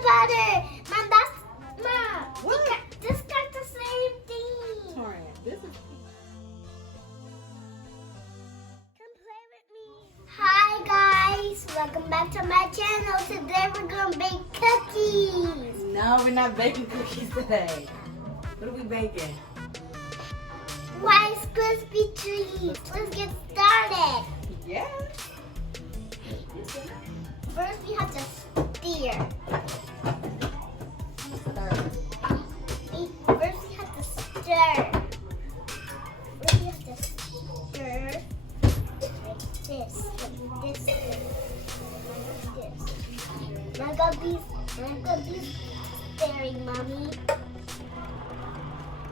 peanut butter. Mom, that's Mom. What? This got the same thing. Torian, this is. Come play with me. Hi guys, welcome back to my channel. Today we're gonna bake cookies. No, we're not baking cookies today. What are we baking? Rice Krispie treats. Let's get started. Yeah. First we have to stir. First we have to stir. First we have to stir like this, like this. I'm gonna be stirring, Mommy.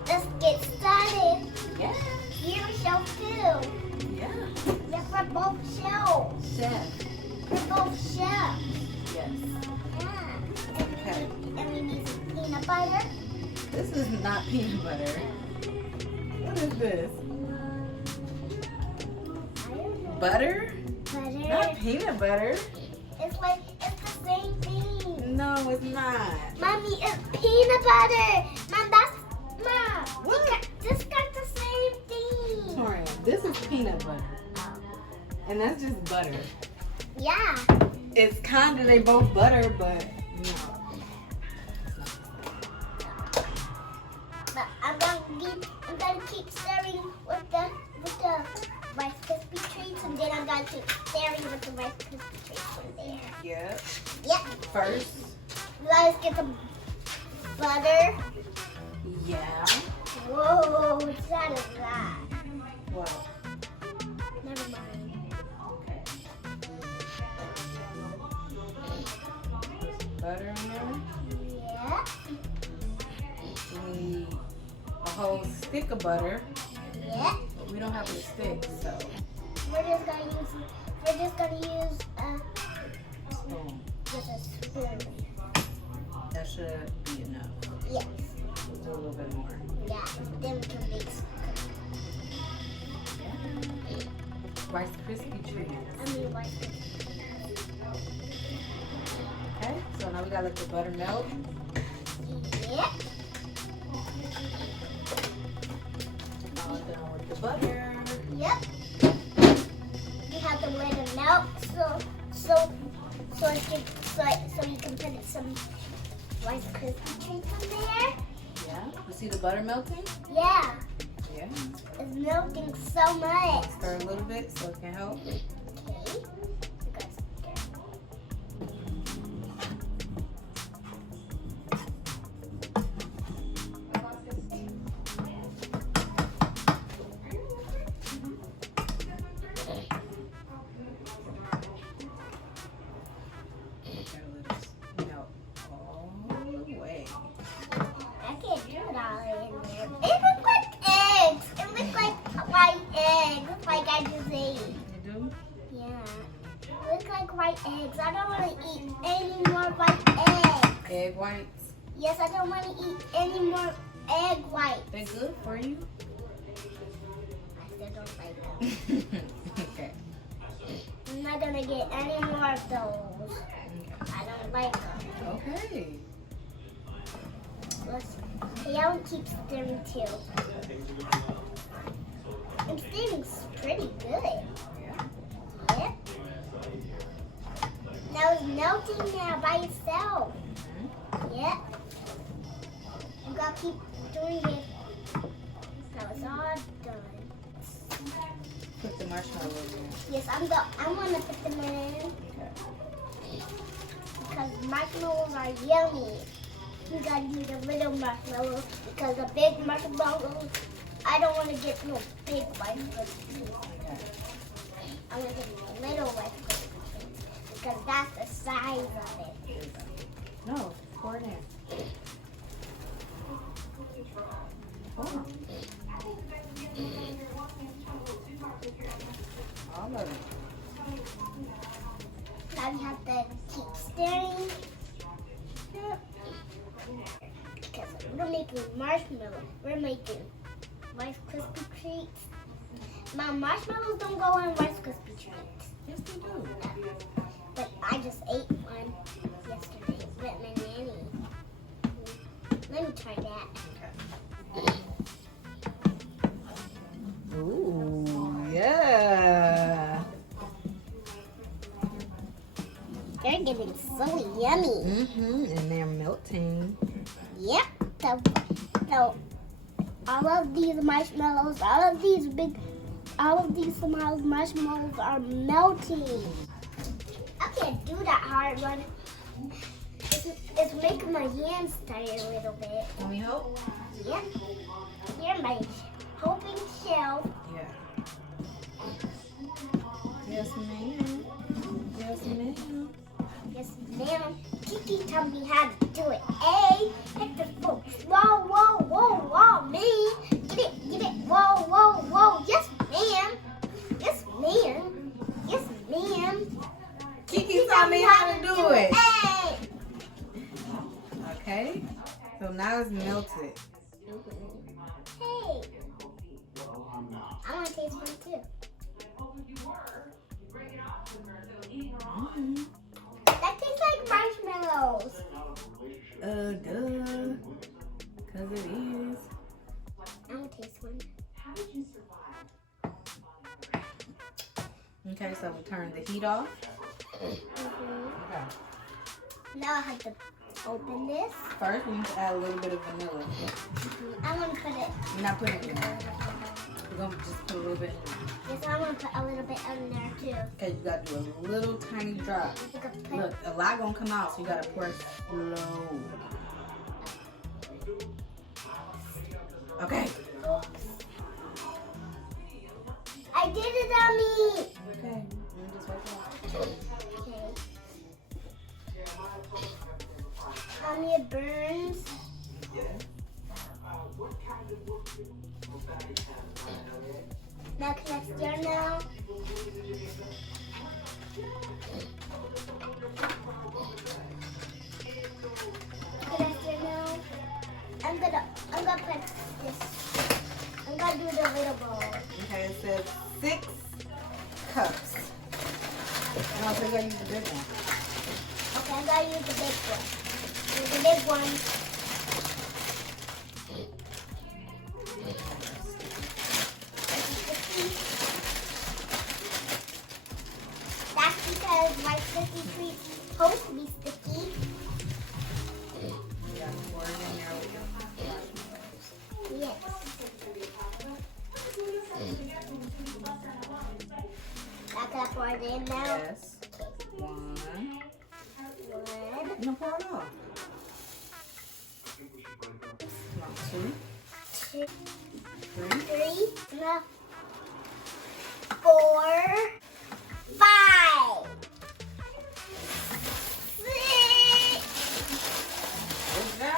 Let's get started. Yeah. Here's shelf 2. Yeah. Yes, we're both shelves. Chef. We're both chefs. Yes. Yeah. Okay. And we need some peanut butter. This is not peanut butter. What is this? I don't know. Butter? Butter. Not peanut butter. It's the same thing. No, it's not. Mommy, it's peanut butter. Mom, Mom. What? This got the same thing. Torian, this is peanut butter. And that's just butter. Yeah. It's kind of, they both butter, but no. But I'm gonna keep stirring with the Rice Krispie treats, and then I'm gonna keep stirring with the Rice Krispie treats from there. Yep. Yep. First. Let's get some butter. Yeah. Whoa, it's not a lot. What? Never mind. Okay. Butter in there. Yeah. We need a whole stick of butter. Yeah. But we don't have a stick, so We're just gonna use spoon. just a spoon. That should be enough. Yes. We'll do a little bit more. Yeah. Then we can make some Yeah. Rice Krispie treats. Rice Krispie. Okay, so now we gotta let the butter melt. Yeah. All done with the butter. Yep. You have to let it melt so you can put some Rice Krispie treats in there. Yeah. You see the butter melting? Yeah. Yeah. It's melting so much. Stir a little bit so it can help. Okay. You guys stir. Melt all the way. I can't do it all in there. It looks like eggs. It looks like white eggs, like I just ate. You do? Yeah. It looks like white eggs. I don't want to eat any more white eggs. Egg whites. Yes, I don't want to eat any more egg whites. They're good for you. I still don't like them. Okay. I'm not going to get any more of those. I don't like them. Okay. Yeah, I'll keep stirring too. And stirring's pretty good. Yeah. Yeah. Now it's melting now by itself. Yeah. You gotta keep doing it. Now it's all done. Put the marshmallows in. Yes, I'm gonna put them in Okay. because marshmallows are yummy. You gotta use a little marshmallow because the big marshmallows, I don't want to get no big Rice Krispie treats. Okay. I'm gonna get little Rice Krispie treats because that's the size of it. There you go. No, pour it in. Pour. All of it. Now you have to keep stirring. Yep. Because we're making marshmallows. We're making Rice Krispie treats. My marshmallows don't go in Rice Krispie treats. Yes, they do. But I just ate one yesterday with my nanny. It's so yummy. And they're melting. Yep. So all of these marshmallows, all of these small marshmallows are melting. I can't do that hard one. It's making my hands tired a little bit. Want me help? Yep. Here's my hoping shell. Yeah. Yes, ma'am. Yes, ma'am. Yes, ma'am. Kiki told me how to do it. A, hit the foot. Whoa, whoa, whoa, whoa, me. Get it. Whoa, whoa, whoa. Yes, ma'am. Yes, ma'am. Yes, ma'am. Kiki taught me how to do it. A. Okay. So now it's melted. Hey. I want to taste one too. That tastes like marshmallows. Duh. Cause it is. I want to taste one. Okay, so we turn the heat off. Okay. Now I have to open this. First, we need to add a little bit of vanilla. I'm going to put it. We're not putting it in there. We're going to just put a little bit in there. Yes, I'm going to put a little bit in there too. Okay, you got to do a little tiny drop. Look, a lot going to come out, so you got to pour slow. Okay. Oops. I did it on me. Okay. Let me just wipe it off. Okay. On it burns. Now can I stir now? Can I stir now? I'm gonna put this. I'm gonna do the little bowl. Okay, it says 6 cups. No, so you gotta use the big one. Okay, I'm gonna use the big one. Use the big one. That's because my sticky treat's supposed to be sticky. Yeah, pour it in there with your marshmallows. Yes. I gotta pour it in now. Yes. 1. One. No, pour it off. 2, 2, 3. 3, 4, 5, 6. Good job.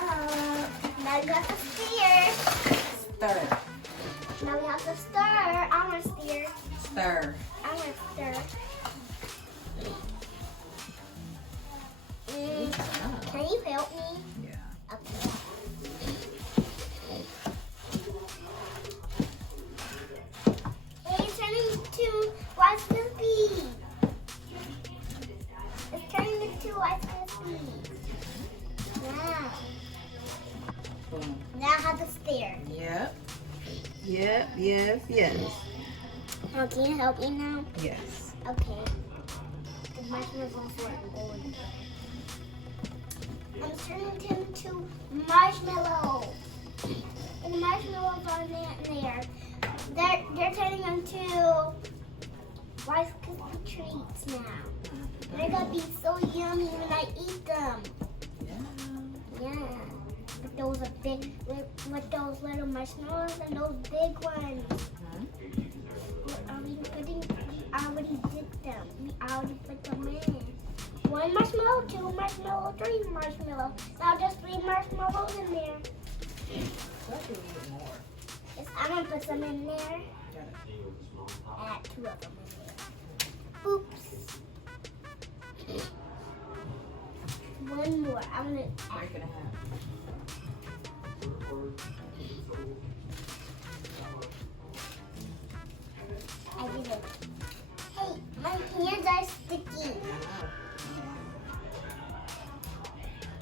Now you have to stir. Stir. Now we have to stir. I want to stir. Stir. I want to stir. Can you help me? Yeah. Okay. It's turning to Rice Krispies. It's turning into Rice Krispies. Wow. Boom. Now I have to stir. Yep. Yep. Yes. Yes. Oh, can you help me now? Yes. Okay. The marshmallows also are old. I'm turning them to marshmallows. And the marshmallows are in there. They're turning into Rice Krispie treats now. They're gonna be so yummy when I eat them. Yeah. Yeah. With those little marshmallows and those big ones. We already did them. We already put them in. 1 marshmallow, 2 marshmallow, 3 marshmallow. Now there's 3 marshmallows in there. That's a little bit more. Yes, I'm gonna put some in there. Got it. Add 2 of them in there. Oops. 1 more. I'm gonna Break it in half. I did it. Hey, my hands are sticky.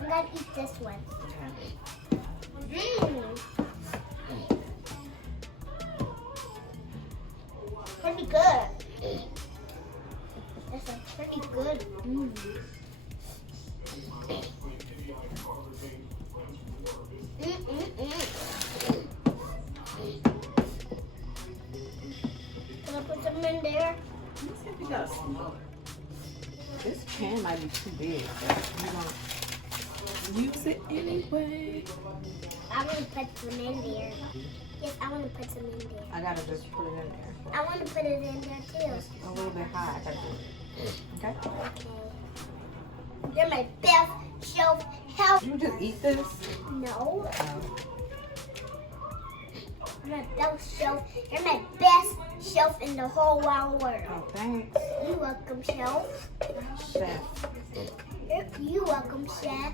I'm gonna eat this one. Pretty good. That's a pretty good. too big, but you want to use it anyway. I want to put some in there. Yes, I want to put some in there. I gotta just put it in there. I want to put it in there too. It's a little bit high. I gotta do it. Okay? Okay. You're my best shelf help. You just eat this? No. Oh. You're my best shelf. You're my best shelf in the whole wide world. Oh, thanks. You're welcome, shelf. Chef. You're welcome, chef.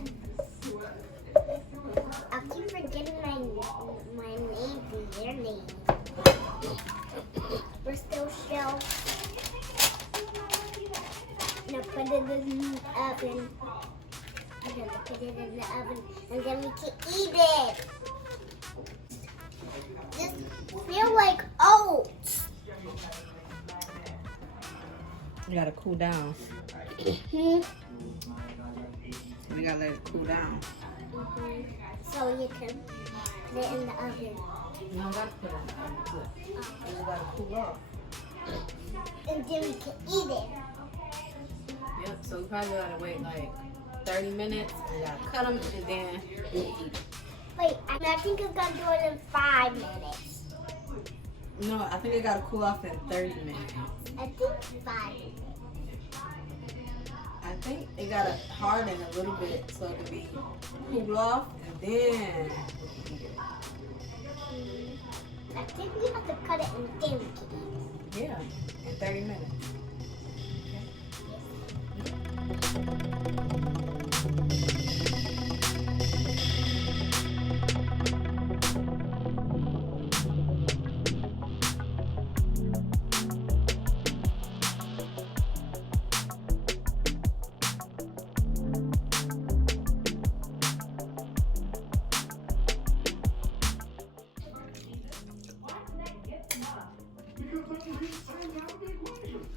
I keep forgetting my name and your name. We're still shelf. Now put it in the oven. I'm gonna put it in the oven and then we can eat it. This feels like oats. You gotta cool down. Mm-hmm. You gotta let it cool down. Mm-hmm. So you can put it in the oven. You don't gotta put it in the oven. Look. You just gotta cool off. And then we can eat it. Yep, so we probably gotta wait like 30 minutes. We gotta cut them and then we eat it. Wait, I think it's gonna do it in 5 minutes. No, I think it gotta cool off in 30 minutes. I think 5 minutes. I think it gotta harden a little bit so it can be cool off and then we can eat it. I think we have to cut it and then we can eat it. Yeah, in 30 minutes.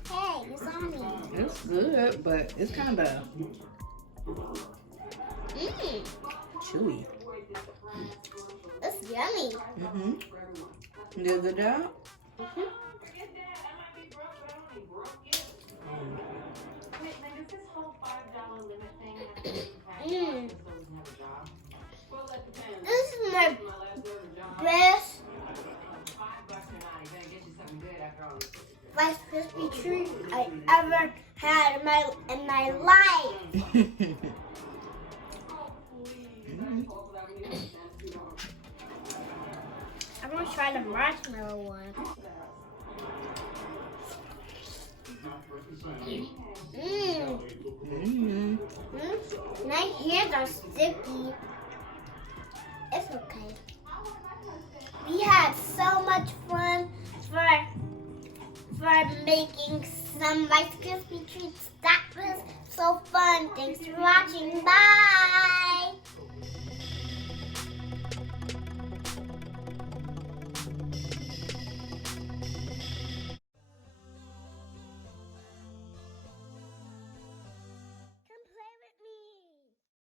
Hey, you saw me. It's good, but it's kind of chewy. It's yummy. Mm-hmm. You did a good job? Mm-hmm. This is my best Rice Krispie treat I ever had in my life. I'm gonna try the marshmallow one. My hands are sticky. It's okay. We had so much fun for making some Rice Krispie treats. That was so fun. Thanks for watching. Bye.